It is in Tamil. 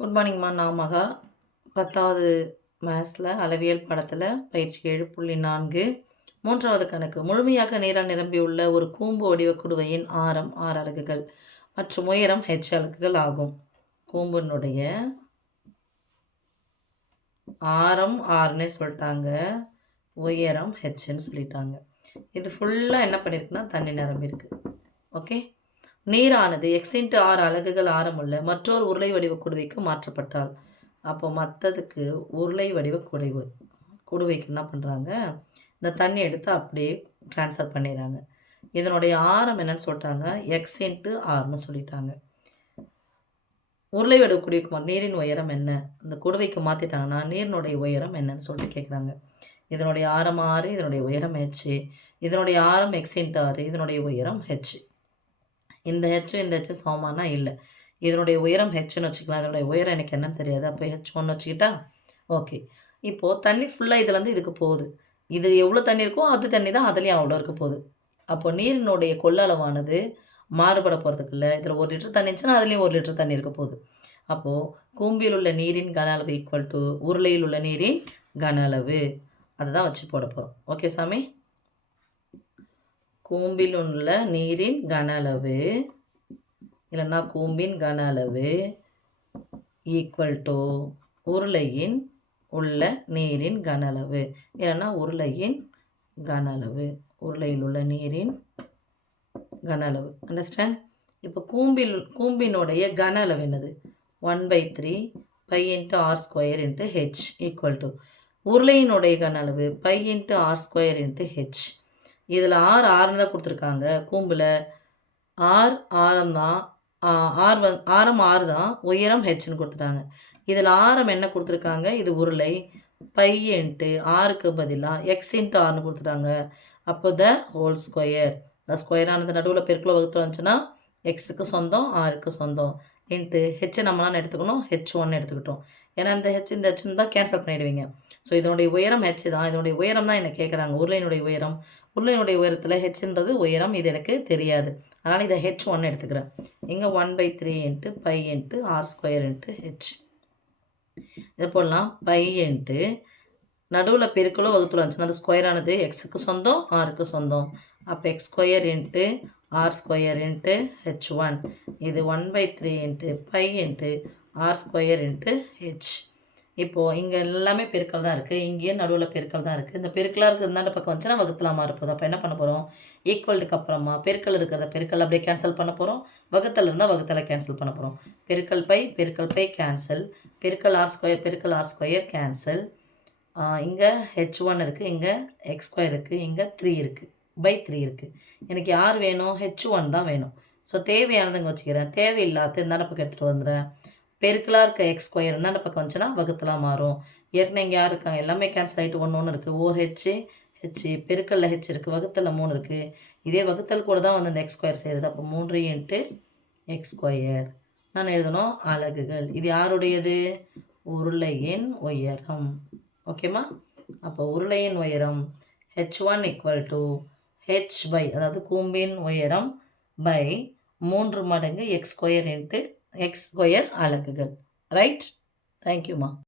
குட் மார்னிங்மா. நான் மகா. 10வது மேத்ஸில் அளவியல் பாடத்தில் பயிற்சி 7.4 மூன்றாவது கணக்கு. முழுமையாக நீரால் நிரம்பியுள்ள ஒரு கூம்பு வடிவ குடுவையின் ஆரம் 6 அலகுகள் மற்றும் உயரம் h அலகுகள் ஆகும். கூம்பினுடைய ஆரம் 6ன்னு சொல்லிட்டாங்க, உயரம் hன்னு சொல்லிட்டாங்க. இது ஃபுல்லாக என்ன பண்ணியிருக்குன்னா தண்ணி நிரம்பியிருக்கு. ஓகே. நீரானது x×6 அலகுகள் ஆரமுள்ள மற்றொரு உருளை வடிவ குடுவைக்கு மாற்றப்பட்டால், அப்போ மற்றதுக்கு உருளை வடிவ குடுவைக்கு என்ன பண்ணுறாங்க, இந்த தண்ணி எடுத்து அப்படியே ட்ரான்ஸ்ஃபர் பண்ணிடுறாங்க. இதனுடைய ஆரம் என்னன்னு சொல்லிட்டாங்க, x×6ன்னு சொல்லிட்டாங்க. உருளை வடிவ குடுவைக்கு நீரின் உயரம் என்ன, இந்த குடுவைக்கு மாற்றிட்டாங்கன்னா நீரினுடைய உயரம் என்னன்னு சொல்லிட்டு கேட்குறாங்க. இதனுடைய ஆரம் 6, இதனுடைய உயரம் h, இதனுடைய ஆரம் x×6, இதனுடைய உயரம் h. இந்த ஹெச்சும் இந்த ஹெச்சும் சமமானா இல்லை. இதனுடைய உயரம் ஹெச்னு வச்சுக்கலாம், இதனுடைய உயரம் எனக்கு என்னன்னு தெரியாது. அப்போ h1 வச்சுக்கிட்டா ஓகே. இப்போது தண்ணி ஃபுல்லாக இதுலேருந்து இதுக்கு போகுது. இது எவ்வளோ தண்ணி இருக்கோ அது தண்ணி தான் அதுலேயும் அவ்வளோ இருக்க போகுது. அப்போ நீரினுடைய கொள்ளளவானது மாறுபட போகிறதுக்கு இல்லை. இதில் 1 லிட்டர் தண்ணி இருந்துச்சுன்னா அதுலேயும் 1 லிட்டர் தண்ணி இருக்க போகுது. அப்போது கூம்பில் உள்ள நீரின் கன அளவு ஈக்குவல் டு உருளையில் உள்ள நீரின் கன அளவு, அதுதான் வச்சு போட போகிறோம். ஓகே சாமி. கூம்பில் உள்ள நீரின் கன அளவு இல்லைன்னா கூம்பின் கன அளவு ஈக்குவல் டு உருளையின் உள்ள நீரின் கன அளவு இல்லைன்னா உருளையின் கன அளவு, உருளையில் உள்ள நீரின் கன அளவு. அண்டர்ஸ்டாண்ட்? இப்போ கூம்பினுடைய கன அளவு என்னது, 1/3 π×r² h ஈக்குவல் டு உருளையினுடைய கன அளவு π×r² h. இதில் ஆறுன்னு தான் கொடுத்துருக்காங்க. கூம்பில் ஆரம் தான், ஆரம் 6 தான், உயரம் ஹெச்னு கொடுத்துட்டாங்க. இதில் ஆரம் என்ன கொடுத்துருக்காங்க, இது உருளை, π×r பதிலாக x×rன்னு கொடுத்துட்டாங்க. அப்போ த ஹோல் ஸ்கொயர், இந்த ஸ்கொயரானது நடுவில் பெருக்கில் வகுத்து வந்துச்சுன்னா எக்ஸுக்கு சொந்தம், ஆருக்கு சொந்தம். ஹெச்சை நம்மளாம் எடுத்துக்கணும், h1 எடுத்துக்கிட்டோம். ஏன்னா இந்த இந்த ஹெச்னு தான் கேன்சல் பண்ணிடுவீங்க. ஸோ இதனுடைய உயரம் ஹெச் தான், இதனுடைய உயரம் தான் என்ன கேட்குறாங்க, உருளையினுடைய உயரம். உருளையினுடைய உயரத்தில் ஹெச்ன்றது உயரம், இது எனக்கு தெரியாது. அதனால் இதை h1 எடுத்துக்கிறேன். இங்கே 1/3 π×r² h. இதை போடலாம். π நடுவில் பெருக்கலோ வகுத்துல வந்துச்சுன்னா அந்த ஸ்கொயரானது எக்ஸுக்கு சொந்தம், ஆருக்கு சொந்தம். அப்போ x² r² h1. இது 1/3 π×r² h. இப்போது இங்கே எல்லாமே பெருக்கல் தான் இருக்குது, இங்கேயும் நடுவில் பெருக்கல் தான் இருக்குது. இந்த பெருக்கலாக இருக்கிறது இந்த பக்கம் வந்துச்சுன்னா வகுத்தலாமா இருப்போம். அப்போ என்ன பண்ண போகிறோம், ஈக்குவல்டுக்கு அப்புறமா பெருக்கல் இருக்கிறத பெருக்கல் அப்படியே கேன்சல் பண்ண போகிறோம், வகுத்தல் இருந்தால் வகுத்தலை கேன்சல் பண்ண போகிறோம். பெருக்கல் பை கேன்சல், பெருக்கல் r² கேன்சல். இங்கே h1 இருக்குது, இங்கே x² இருக்குது, இங்கே 3 இருக்குது, /3 இருக்குது. எனக்கு யார் வேணும், h1 தான் வேணும். ஸோ தேவையானதுங்க வச்சுக்கிறேன், தேவையில்லாத இந்த பக்கம் எடுத்துகிட்டு வந்துடுறேன். பெருக்கலாக இருக்க x² இந்த பக்கம் வந்துச்சுன்னா வகுத்தலாம் மாறும். ஏற்கனவே இங்கே யார் இருக்காங்க, எல்லாமே கேன்சல் ஆகிட்டு 1 இருக்குது. OH ஹெச், பெருக்கல்ல ஹெச் இருக்குது, வகுத்தலில் 3 இருக்குது. இதே வகுத்தல் கூட தான் வந்து இந்த x² சேருது. அப்போ 3 × x². நான் எழுதணும் அலகுகள். இது யாருடையது, உருளையின் உயரம். ஓகேம்மா. அப்போ உருளையின் உயரம் h1 equal to h by, அதாவது கூம்பின் உயரம் பை 3 மடங்கு x² அலகுகள். ரைட்? தேங்க்யூம்மா.